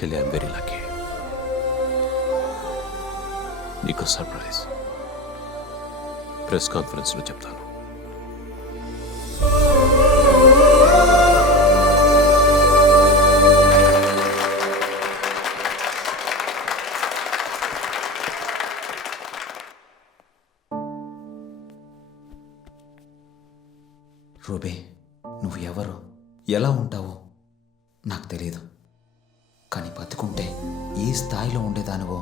Actually I'm very lucky. నీకు surprise press కాన్ఫరెన్స్లో చెప్తాను. రూబీ, నువ్వు ఎవరు, ఎలా ఉంటావో నాకు తెలియదు. కానీ బతుకుంటే ఏ స్థాయిలో ఉండేదానివో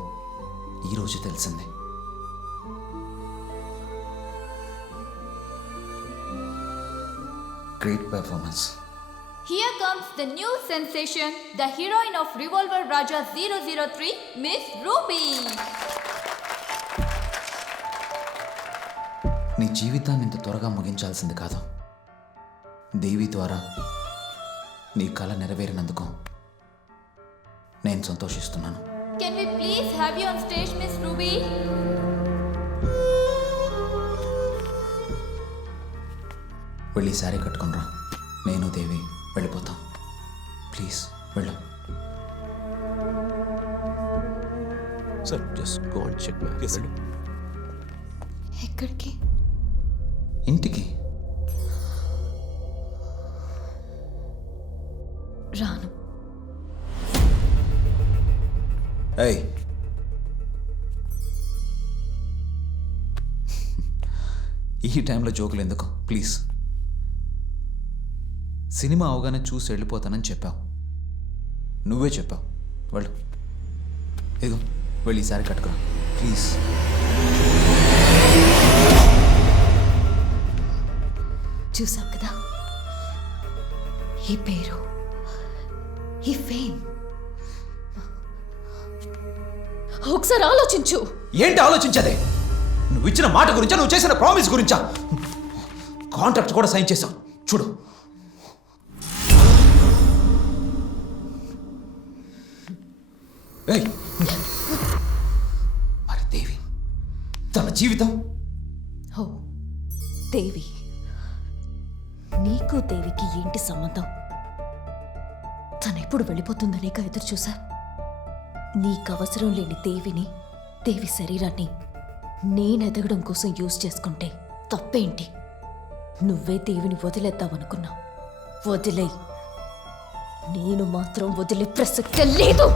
ఈరోజు తెలిసింది. Great performance. Here comes the new sensation, the heroine of Revolver Raja 003, Miss Ruby. నీ జీవితాన్ని ఇంత త్వరగా ముగించాల్సింది కాదు. దేవి ద్వారా నీ కళ నెరవేరినందుకు నేను సంతోషిస్తున్నాను. Can we please have you on stage, Miss Ruby? వెళ్ళి శారీ కట్టుకునిరా. నేను దేవి వెళ్ళిపోతాం. ప్లీజ్ వెళ్ళు. Sir just go and check my. ఎక్కడికి? ఇంటికి. రాను. ఏయ్, ఈ టైంలో జోకులు ఎందుకు ప్లీజ్. సినిమా అవగానే చూసి వెళ్ళిపోతానని చెప్పావు. నువ్వే చెప్పావు. వెళ్ళు. ఇదిగో వెళ్ళి ఈసారి కట్టుకురా ప్లీజ్. చూసావు కదా, ఈ పేరు, ఈ ఫేమ్. ఒకసారి ఆలోచించు. ఏంటి ఆలోచించదే? నువ్వు ఇచ్చిన మాట గురించా, నువ్వు చేసిన ప్రామిస్ గురించా? కాంట్రాక్ట్ కూడా సైన్ చేశావు చూడు. ఏయ్, మరి దేవి, తన జీవితం? ఓ దేవి, నీకు దేవికి ఏంటి సంబంధం? తను ఎప్పుడు వెళ్ళిపోతుందనే ఎదురు చూసా. నీకు అవసరం లేని దేవిని, దేవి శరీరాన్ని నేను ఎదగడం కోసం యూజ్ చేసుకుంటే తప్పేంటి? నువ్వే దేవిని వదిలేద్దామనుకున్నావు. వదిలేయి. నేను మాత్రం వదిలే ప్రసక్తే లేదు.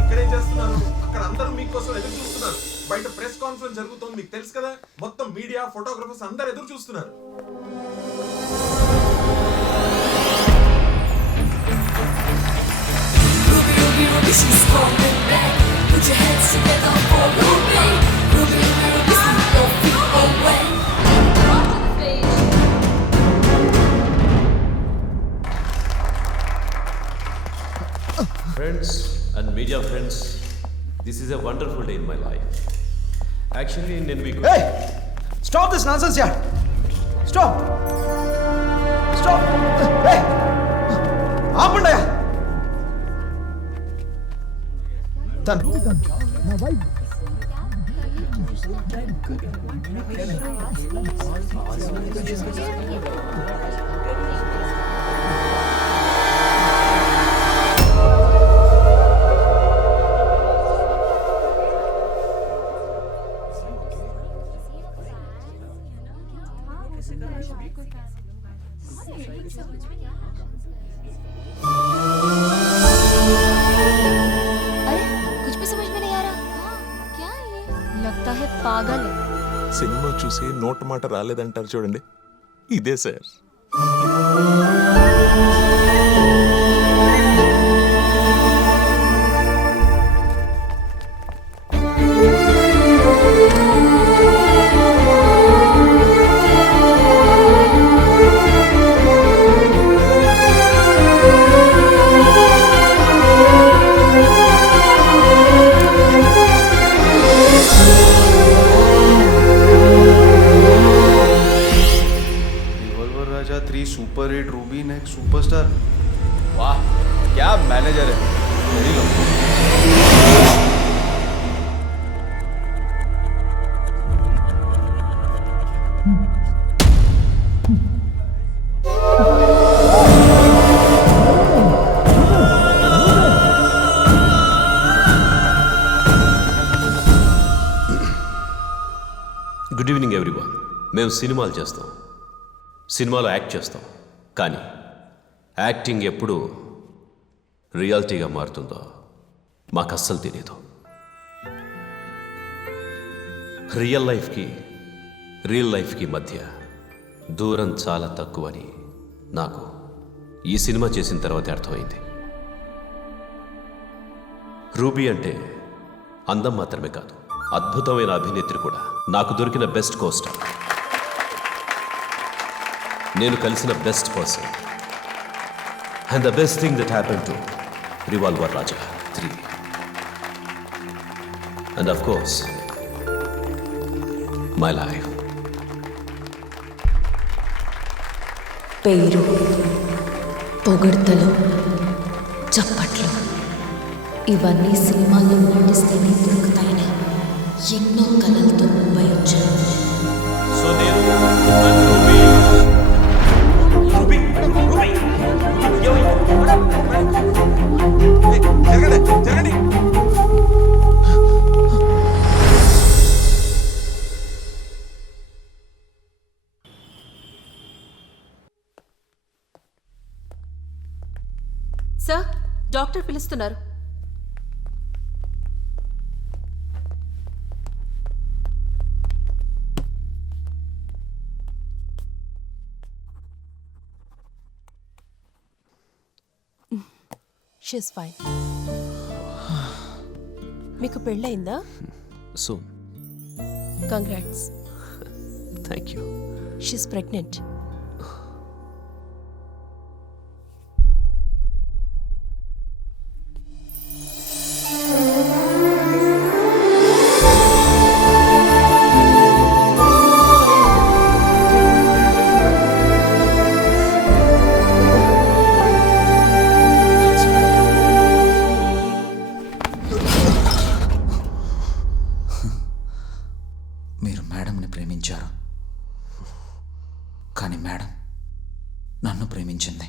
ఇక్కడేం చేస్తున్నారు? అక్కడ అందరూ మీకోసం ఎదురు చూస్తున్నారు. బయట ప్రెస్ కాన్ఫరెన్స్ జరుగుతుంది, మీకు తెలుసు కదా. మొత్తం మీడియా, ఫోటోగ్రఫర్స్ అందరూ ఎదురు చూస్తున్నారు. Ruby, she's coming back. Put your hands together for Ruby. Ruby, listen your feet away. Friends and media friends, this is a wonderful day in my life. Actually, నేను మీకు Hey! Stop this nonsense, yaar! Stop! Stop! Hey! ఆపండి. తను నా wife. పాగల్. Cinema చూసి నోట మాట రాలేదంటారు చూడండి, ఇదే sir. Super hit Ruby next superstar. वाह, क्या मैनेजर है. Very low. Good evening everyone. మేము సినిమాలు చేస్తాం, సినిమాలో యాక్ట్ చేస్తాం, కానీ యాక్టింగ్ ఎప్పుడు రియాలిటీగా మారుతుందో మాకు అస్సలు తెలియదు. రియల్ లైఫ్కి మధ్య దూరం చాలా తక్కువని నాకు ఈ సినిమా చేసిన తర్వాత అర్థమైంది. రూబీ అంటే అందం మాత్రమే కాదు, అద్భుతమైన అభినేత్రి కూడా. నాకు దొరికిన బెస్ట్ కోస్టార్, నేను కలిసిన best person, and the best thing that happen to revolver Raja 3, and of course my life. పేరు, పొగడ్తలు, చప్పట్లు ఇవన్నీ సినిమాల్లో నటిస్తేనే దొరుకుతాయని ఎన్నో కళలతో ముంబై వచ్చాను. సో నేను రూబీ జరగండి. సార్, డాక్టర్ పిలుస్తున్నారు. She's fine. మీకు పెళ్ళయిందా? Soon. Congrats. Thank you. She's pregnant. మీరు మేడంని ప్రేమించారు, కానీ మేడం నన్ను ప్రేమించింది.